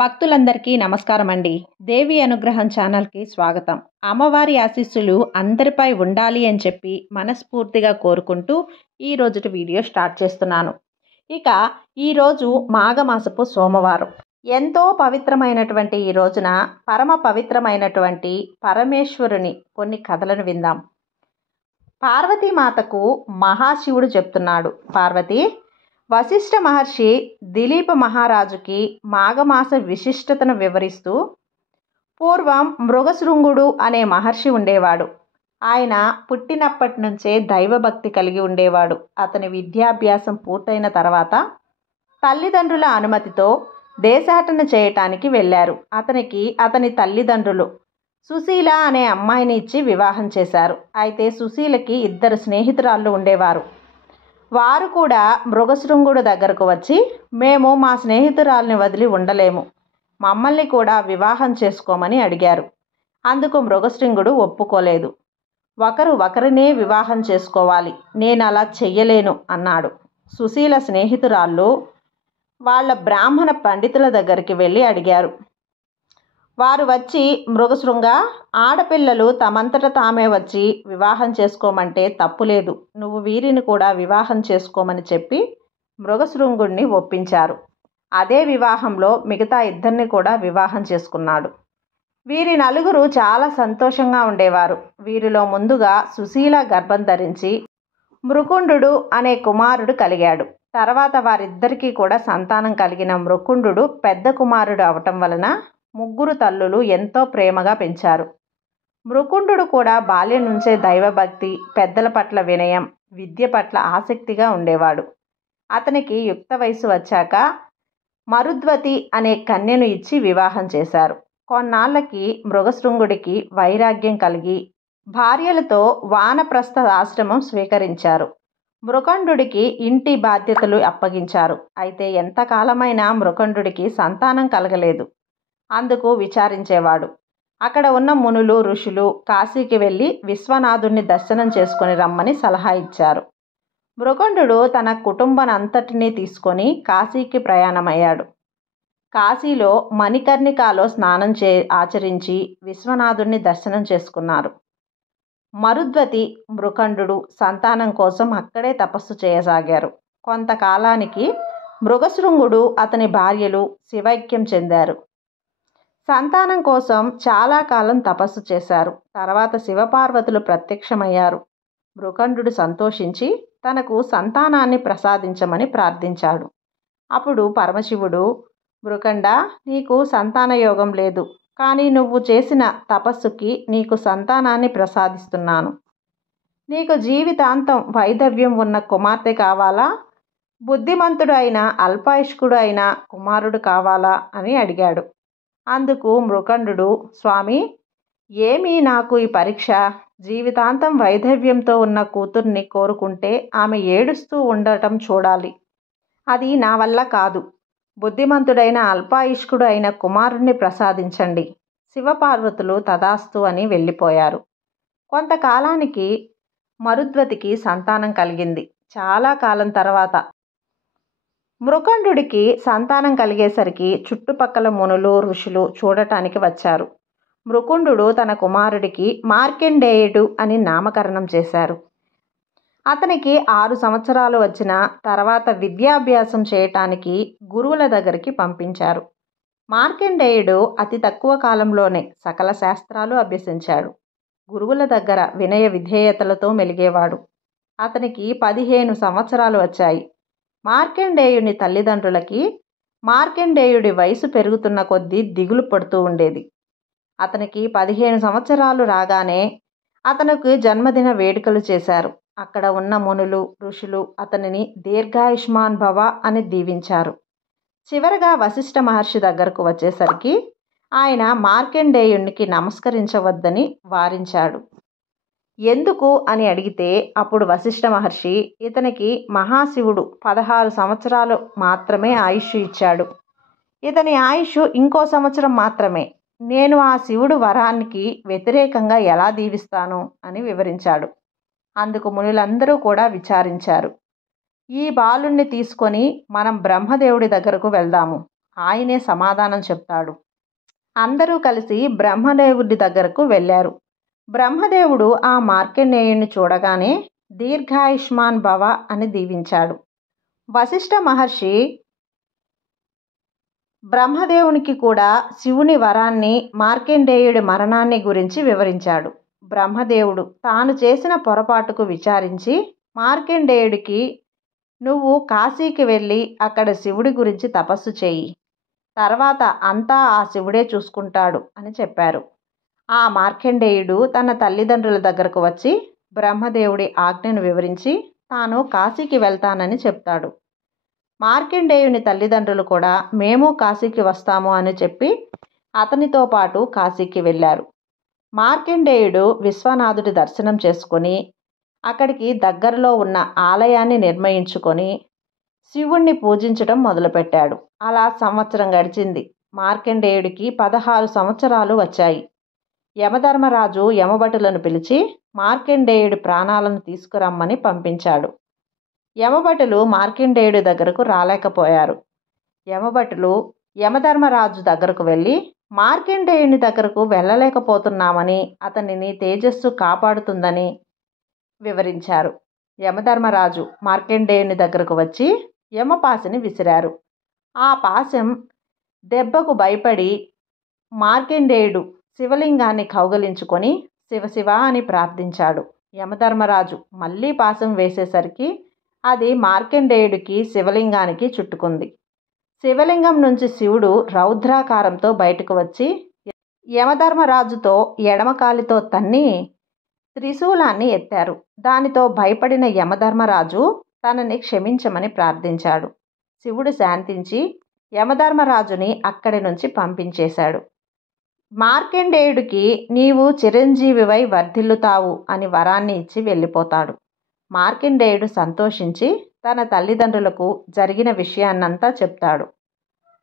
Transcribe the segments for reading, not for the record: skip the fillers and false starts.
భక్తులందరికీ నమస్కారం అండి. దేవి అనుగ్రహం ఛానల్కి స్వాగతం. అమ్మవారి ఆశీస్సులు అందరిపై ఉండాలి అని చెప్పి మనస్ఫూర్తిగా కోరుకుంటూ ఈ రోజుటి వీడియో స్టార్ట్ చేస్తున్నాను. ఇక ఈరోజు మాఘమాసపు సోమవారం. ఎంతో పవిత్రమైనటువంటి ఈ రోజున పరమ పవిత్రమైనటువంటి పరమేశ్వరుని కొన్ని కథలను విందాం. పార్వతీమాతకు మహాశివుడు చెప్తున్నాడు, పార్వతి, వశిష్ఠ మహర్షి దిలీప మహారాజుకి మాఘమాస విశిష్టతను వివరిస్తూ, పూర్వం మృగశృంగుడు అనే మహర్షి ఉండేవాడు. ఆయన పుట్టినప్పటి నుంచే దైవభక్తి కలిగి ఉండేవాడు. అతని విద్యాభ్యాసం పూర్తయిన తర్వాత తల్లిదండ్రుల అనుమతితో దేశాటన చేయటానికి వెళ్ళారు. అతని తల్లిదండ్రులు సుశీల అనే అమ్మాయిని ఇచ్చి వివాహం చేశారు. అయితే సుశీలకి 2 స్నేహితురాళ్ళు ఉండేవారు. వారు కూడా మృగశృంగుడు దగ్గరకు వచ్చి, మేము మా స్నేహితురాల్ని వదిలి ఉండలేము, మమ్మల్ని కూడా వివాహం చేసుకోమని అడిగారు. అందుకు మృగశృంగుడు ఒప్పుకోలేదు. ఒకరినే వివాహం చేసుకోవాలి, నేను అలా చెయ్యలేను అన్నాడు. సుశీల స్నేహితురాళ్ళు వాళ్ళ బ్రాహ్మణ పండితుల దగ్గరికి వెళ్ళి అడిగారు. వారు వచ్చి, మృగశృంగ, ఆడపిల్లలు తమంతట తామే వచ్చి వివాహం చేసుకోమంటే తప్పులేదు, నువ్వు వీరిని కూడా వివాహం చేసుకోమని చెప్పి మృగశృంగుడిని ఒప్పించారు. అదే వివాహంలో మిగతా 2 కూడా వివాహం చేసుకున్నాడు. వీరి 4 చాలా సంతోషంగా ఉండేవారు. వీరిలో ముందుగా సుశీల గర్భం ధరించి మృకుండు అనే కుమారుడు కలిగాడు. తర్వాత వారిద్దరికీ కూడా సంతానం కలిగిన మృకుండు పెద్ద కుమారుడు అవటం వలన 3 తల్లులు ఎంతో ప్రేమగా పెంచారు. మృకుండు కూడా బాల్యం నుంచే దైవభక్తి, పెద్దల పట్ల వినయం, విద్య పట్ల ఆసక్తిగా ఉండేవాడు. అతనికి యుక్త వయసు వచ్చాక మరుద్వతి అనే కన్యను ఇచ్చి వివాహం చేశారు. కొన్నాళ్ళకి మృగశృంగుడికి వైరాగ్యం కలిగి భార్యలతో వానప్రస్థ ఆశ్రమం స్వీకరించారు. మృకండుడికి ఇంటి బాధ్యతలు అప్పగించారు. అయితే ఎంతకాలమైనా మృకండుడికి సంతానం కలగలేదు. అందుకు విచారించేవాడు. అక్కడ ఉన్న మునులు, ఋషులు కాశీకి వెళ్ళి విశ్వనాథుణ్ణి దర్శనం చేసుకొని రమ్మని సలహా ఇచ్చారు. మృకండు తన కుటుంబానంతటినీ తీసుకొని కాశీకి ప్రయాణమయ్యాడు. కాశీలో మణికర్ణికాలో స్నానం ఆచరించి విశ్వనాథుణ్ణి దర్శనం చేసుకున్నారు. మరుద్వతి, మృకండు సంతానం కోసం అక్కడే తపస్సు చేయసాగారు. కొంతకాలానికి మృగశృంగుడు, అతని భార్యలు శివైక్యం చెందారు. సంతానం కోసం చాలా కాలం తపస్సు చేశారు. తర్వాత శివపార్వతులు ప్రత్యక్షమయ్యారు. మృకండు సంతోషించి తనకు సంతానాన్ని ప్రసాదించమని ప్రార్థించాడు. అప్పుడు పరమశివుడు, మృకండ, నీకు సంతాన యోగం లేదు, కానీ నువ్వు చేసిన తపస్సుకి నీకు సంతానాన్ని ప్రసాదిస్తున్నాను. నీకు జీవితాంతం వైధవ్యం ఉన్న కుమార్తె కావాలా, బుద్ధిమంతుడు అయిన అల్పాయుష్కుడు అయిన కుమారుడు కావాలా అని అడిగాడు. అందుకు మృకండు, స్వామి, ఏమీ నాకు ఈ పరీక్ష, జీవితాంతం వైధవ్యంతో ఉన్న కూతుర్ని కోరుకుంటే ఆమె ఏడుస్తూ ఉండటం చూడాలి, అది నా వల్ల కాదు. బుద్ధిమంతుడైన అల్పాయుష్కుడు అయిన కుమారుణ్ణి ప్రసాదించండి. శివపార్వతులు తదాస్తు అని వెళ్ళిపోయారు. కొంతకాలానికి మరుద్వతికి సంతానం కలిగింది. చాలా కాలం తర్వాత మృకండుడికి సంతానం కలిగేసరికి చుట్టుపక్కల మునులు, ఋషులు చూడటానికి వచ్చారు. మృకుండు తన కుమారుడికి మార్కండేయుడు అని నామకరణం చేశారు. అతనికి 6 సంవత్సరాలు వచ్చిన తర్వాత విద్యాభ్యాసం చేయటానికి గురువుల దగ్గరికి పంపించారు. మార్కండేయుడు అతి తక్కువ కాలంలోనే సకల శాస్త్రాలు అభ్యసించాడు. గురువుల దగ్గర వినయ విధేయతలతో మెలిగేవాడు. అతనికి 15 సంవత్సరాలు వచ్చాయి. మార్కండేయుని తల్లిదండ్రులకి మార్కండేయుడి వయసు పెరుగుతున్న కొద్దీ దిగులు పడుతూ ఉండేది. అతనికి 15 సంవత్సరాలు రాగానే అతనికి జన్మదిన వేడుకలు చేశారు. అక్కడ ఉన్న మునులు, ఋషులు అతనిని దీర్ఘాయుష్మాన్ భవ అని దీవించారు. చివరగా వశిష్ఠ మహర్షి దగ్గరకు వచ్చేసరికి ఆయన మార్కండేయునికి నమస్కరించవద్దని వారించాడు. ఎందుకు అని అడిగితే అప్పుడు వశిష్ఠ మహర్షి, ఇతనికి మహాశివుడు 16 సంవత్సరాలు మాత్రమే ఆయుష్ ఇచ్చాడు. ఇతని ఆయుష్ ఇంకో సంవత్సరం మాత్రమే. నేను ఆ శివుడు వరానికి వ్యతిరేకంగా ఎలా దీవిస్తాను అని వివరించాడు. అందుకు మునులందరూ కూడా విచారించారు. ఈ బాలుణ్ణి తీసుకొని మనం బ్రహ్మదేవుడి దగ్గరకు వెళ్దాము, ఆయనే సమాధానం చెప్తాడు. అందరూ కలిసి బ్రహ్మదేవుడి దగ్గరకు వెళ్ళారు. బ్రహ్మదేవుడు ఆ మార్కండేయుని చూడగానే దీర్ఘాయుష్మాన్ భవ అని దీవించాడు. వశిష్ఠ మహర్షి బ్రహ్మదేవునికి కూడా శివుని వరాన్ని, మార్కండేయుడి మరణాన్ని గురించి వివరించాడు. బ్రహ్మదేవుడు తాను చేసిన పొరపాటుకు విచారించి మార్కండేయుడికి, నువ్వు కాశీకి వెళ్ళి అక్కడ శివుడి గురించి తపస్సు చేయి, తర్వాత అంతా ఆ శివుడే చూసుకుంటాడు అని చెప్పారు. ఆ మార్కండేయుడు తన తల్లిదండ్రుల దగ్గరకు వచ్చి బ్రహ్మదేవుడి ఆజ్ఞను వివరించి తాను కాశీకి వెళ్తానని చెప్తాడు. మార్కండేయుని తల్లిదండ్రులు కూడా మేము కాశీకి వస్తాము అని చెప్పి అతనితో పాటు కాశీకి వెళ్ళారు. మార్కండేయుడు విశ్వనాథుడి దర్శనం చేసుకొని అక్కడికి దగ్గరలో ఉన్న ఆలయాన్ని నిర్మించుకొని శివుణ్ణి పూజించడం మొదలుపెట్టాడు. అలా సంవత్సరం గడిచింది. మార్కండేయుడికి 16 సంవత్సరాలు వచ్చాయి. యమధర్మరాజు యమభటులను పిలిచి మార్కండేయుడి ప్రాణాలను తీసుకురమ్మని పంపించాడు. యమభటులు మార్కండేయుడి దగ్గరకు రాలేకపోయారు. యమభటులు యమధర్మరాజు దగ్గరకు వెళ్ళి మార్కండేయుని దగ్గరకు వెళ్ళలేకపోతున్నామని, అతనిని తేజస్సు కాపాడుతుందని వివరించారు. యమధర్మరాజు మార్కండేయుని దగ్గరకు వచ్చి యమపాశని విసిరారు. ఆ పాశం దెబ్బకు భయపడి మార్కండేయుడు శివలింగాన్ని కౌగలించుకొని శివశివ అని ప్రార్థించాడు. యమధర్మరాజు మళ్ళీ పాశం వేసేసరికి అది మార్కండేయుడికి శివలింగానికి చుట్టుకుంది. శివలింగం నుంచి శివుడు రౌద్రాకారంతో బయటకు వచ్చి యమధర్మరాజుతో ఎడమకాలితో తన్ని త్రిశూలాన్ని ఎత్తారు. దానితో భయపడిన యమధర్మరాజు తనని క్షమించమని ప్రార్థించాడు. శివుడు శాంతించి యమధర్మరాజుని అక్కడి నుంచి పంపించేశాడు. మార్కండేయుడికి నీవు చిరంజీవివై వర్ధిల్లుతావు అని వరాన్ని ఇచ్చి వెళ్ళిపోతాడు. మార్కండేయుడు సంతోషించి తన తల్లిదండ్రులకు జరిగిన విషయాన్నంతా చెప్తాడు.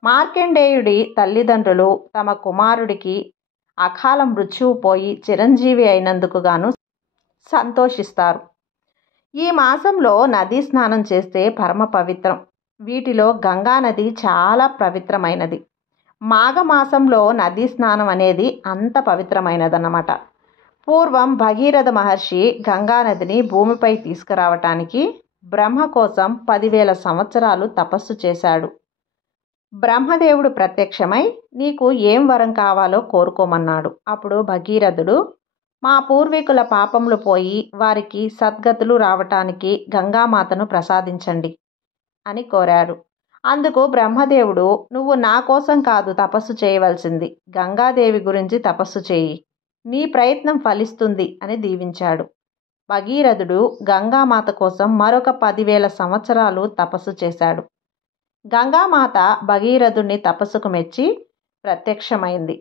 మార్కండేయుడి తల్లిదండ్రులు తమ కుమారుడికి అకాల మృత్యువు పోయి చిరంజీవి అయినందుకు గాను సంతోషిస్తారు. ఈ మాసంలో నదీ స్నానం చేస్తే పరమ పవిత్రం. వీటిలో గంగా నది చాలా పవిత్రమైనది. మాఘమాసంలో నదీ స్నానం అనేది అంత పవిత్రమైనదన్నమాట. పూర్వం భగీరథ మహర్షి గంగానదిని భూమిపై తీసుకురావటానికి బ్రహ్మ కోసం 10,000 సంవత్సరాలు తపస్సు చేశాడు. బ్రహ్మదేవుడు ప్రత్యక్షమై నీకు ఏం వరం కావాలో కోరుకోమన్నాడు. అప్పుడు భగీరథుడు, మా పూర్వీకుల పాపములు పోయి వారికి సద్గతులు రావటానికి గంగామాతను ప్రసాదించండి అని కోరాడు. అందుకు బ్రహ్మదేవుడు, నువ్వు నా కోసం కాదు తపస్సు చేయవలసింది, గంగాదేవి గురించి తపస్సు చేయి, నీ ప్రయత్నం ఫలిస్తుంది అని దీవించాడు. భగీరథుడు గంగామాత కోసం మరొక 10,000 సంవత్సరాలు తపస్సు చేశాడు. గంగామాత భగీరథుడిని తపస్సుకు మెచ్చి ప్రత్యక్షమైంది.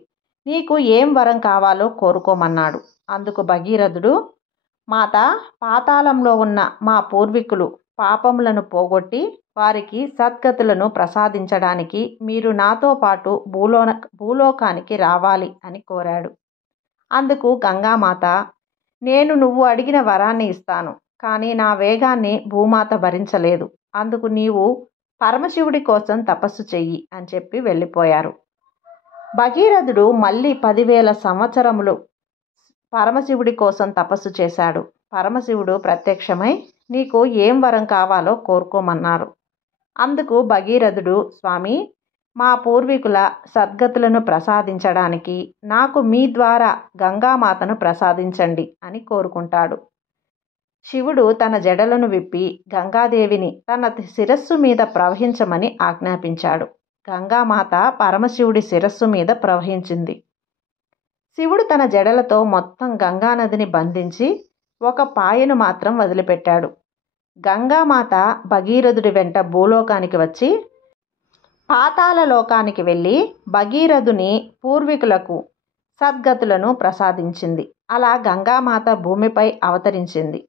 నీకు ఏం వరం కావాలో కోరుకోమన్నాడు. అందుకు భగీరథుడు, మాత, పాతాళంలో ఉన్న మా పూర్వీకులు పాపములను పోగొట్టి వారికి సద్గతులను ప్రసాదించడానికి మీరు నాతో పాటు భూలోకానికి రావాలి అని కోరాడు. అందుకు గంగామాత, నేను నువ్వు అడిగిన వరాన్ని ఇస్తాను, కానీ నా వేగాన్ని భూమాత భరించలేదు, అందుకు నీవు పరమశివుడి కోసం తపస్సు చెయ్యి అని చెప్పి వెళ్ళిపోయారు. భగీరథుడు మళ్ళీ 10,000 సంవత్సరములు పరమశివుడి కోసం తపస్సు చేశాడు. పరమశివుడు ప్రత్యక్షమై నీకు ఏం వరం కావాలో కోరుకోమన్నారు. అందుకు భగీరథుడు, స్వామి, మా పూర్వీకుల సద్గతులను ప్రసాదించడానికి నాకు మీ ద్వారా గంగామాతను ప్రసాదించండి అని కోరుకుంటాడు. శివుడు తన జడలను విప్పి గంగాదేవిని తన శిరస్సు మీద ప్రవహించమని ఆజ్ఞాపించాడు. గంగామాత పరమశివుడి శిరస్సు మీద ప్రవహించింది. శివుడు తన జడలతో మొత్తం గంగానదిని బంధించి ఒక పాయను మాత్రం వదిలిపెట్టాడు. గంగామాత భగీరథుడి వెంట భూలోకానికి వచ్చి పాతాళ లోకానికి వెళ్ళి భగీరథుని పూర్వీకులకు సద్గతులను ప్రసాదించింది. అలా గంగామాత భూమిపై అవతరించింది.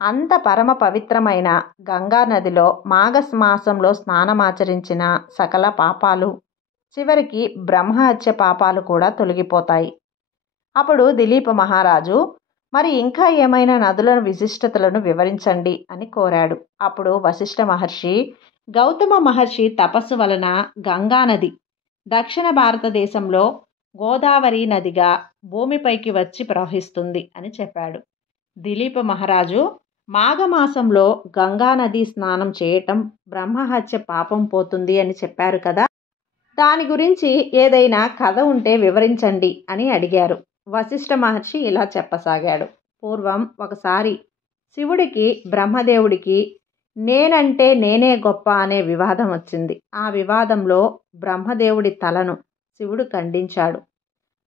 అంత పరమ పవిత్రమైన గంగా నదిలో మాఘమాసంలో స్నానమాచరించిన సకల పాపాలు, చివరికి బ్రహ్మహత్య పాపాలు కూడా తొలగిపోతాయి. అప్పుడు దిలీప మహారాజు, మరి ఇంకా ఏమైనా నదుల విశిష్టతలను వివరించండి అని కోరాడు. అప్పుడు వశిష్ఠ మహర్షి, గౌతమ మహర్షి తపస్సు వలన గంగానది దక్షిణ భారతదేశంలో గోదావరి నదిగా భూమిపైకి వచ్చి ప్రవహిస్తుంది అని చెప్పాడు. దిలీప మహారాజు మాఘమాసంలో గంగానది స్నానం చేయటం బ్రహ్మహత్య పాపం పోతుంది అని చెప్పారు కదా, దాని గురించి ఏదైనా కథ ఉంటే వివరించండి అని అడిగారు. వశిష్ఠ మహర్షి ఇలా చెప్పసాగాడు. పూర్వం ఒకసారి శివుడికి బ్రహ్మదేవుడికి నేనంటే నేనే గొప్ప అనే వివాదం వచ్చింది. ఆ వివాదంలో బ్రహ్మదేవుడి తలను శివుడు ఖండించాడు.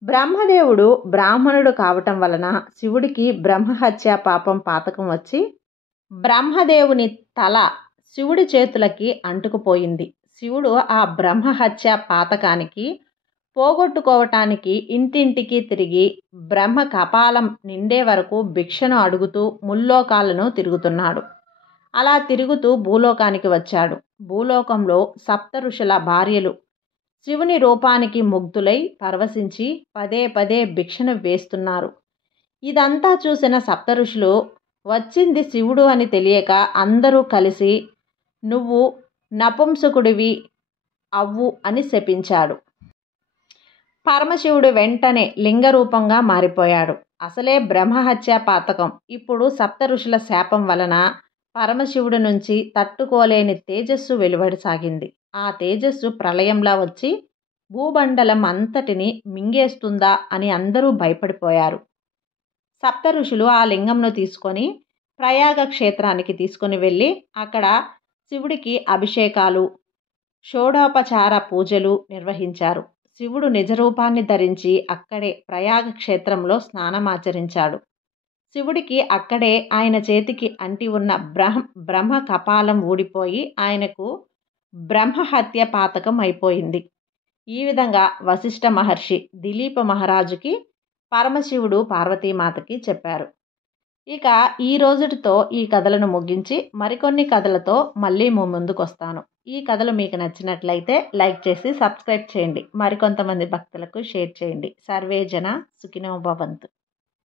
బ్రహ్మదేవుడు బ్రాహ్మణుడు కావటం వలన శివుడికి బ్రహ్మహత్య పాపం పాతకం వచ్చి బ్రహ్మదేవుని తల శివుడి చేతులకి అంటుకుపోయింది. శివుడు ఆ బ్రహ్మహత్య పాతకానికి పోగొట్టుకోవటానికి ఇంటింటికి తిరిగి బ్రహ్మ కపాలం నిండే వరకు భిక్షను అడుగుతూ ముల్లోకాలను తిరుగుతున్నాడు. అలా తిరుగుతూ భూలోకానికి వచ్చాడు. భూలోకంలో సప్త ఋషుల భార్యలు శివుని రూపానికి ముగ్ధులై పరవశించి పదే పదే భిక్షను వేస్తున్నారు. ఇదంతా చూసిన సప్త ఋషులు వచ్చింది శివుడు అని తెలియక అందరూ కలిసి నువ్వు నపుంసకుడివి అవ్వు అని శపించాడు. పరమశివుడు వెంటనే లింగరూపంగా మారిపోయాడు. అసలే బ్రహ్మహత్య పాతకం. ఇప్పుడు సప్త ఋషుల శాపం వలన పరమశివుడి నుంచి తట్టుకోలేని తేజస్సు వెలువడసాగింది. ఆ తేజస్సు ప్రళయంలా వచ్చి భూమండలం అంతటిని మింగేస్తుందా అని అందరూ భయపడిపోయారు. సప్త ఋషులు ఆ లింగంను తీసుకొని ప్రయాగ క్షేత్రానికి తీసుకుని వెళ్ళి అక్కడ శివుడికి అభిషేకాలు, షోడోపచార పూజలు నిర్వహించారు. శివుడు నిజరూపాన్ని ధరించి అక్కడే ప్రయాగ క్షేత్రంలో స్నానమాచరించాడు. శివుడికి అక్కడే ఆయన చేతికి అంటి ఉన్న బ్రహ్మ కపాలం ఊడిపోయి ఆయనకు బ్రహ్మహత్య పాతకం అయిపోయింది. ఈ విధంగా వశిష్ఠ మహర్షి దిలీప మహారాజుకి పరమశివుడు పార్వతీమాతకి చెప్పారు. ఇక ఈ రోజుటితో ఈ కథలను ముగించి మరికొన్ని కథలతో మళ్ళీ ముందుకొస్తాను. ఈ కథలు మీకు నచ్చినట్లయితే లైక్ చేసి సబ్స్క్రైబ్ చేయండి. మరికొంతమంది భక్తులకు షేర్ చేయండి. సర్వే జన సుఖినో భవంతు.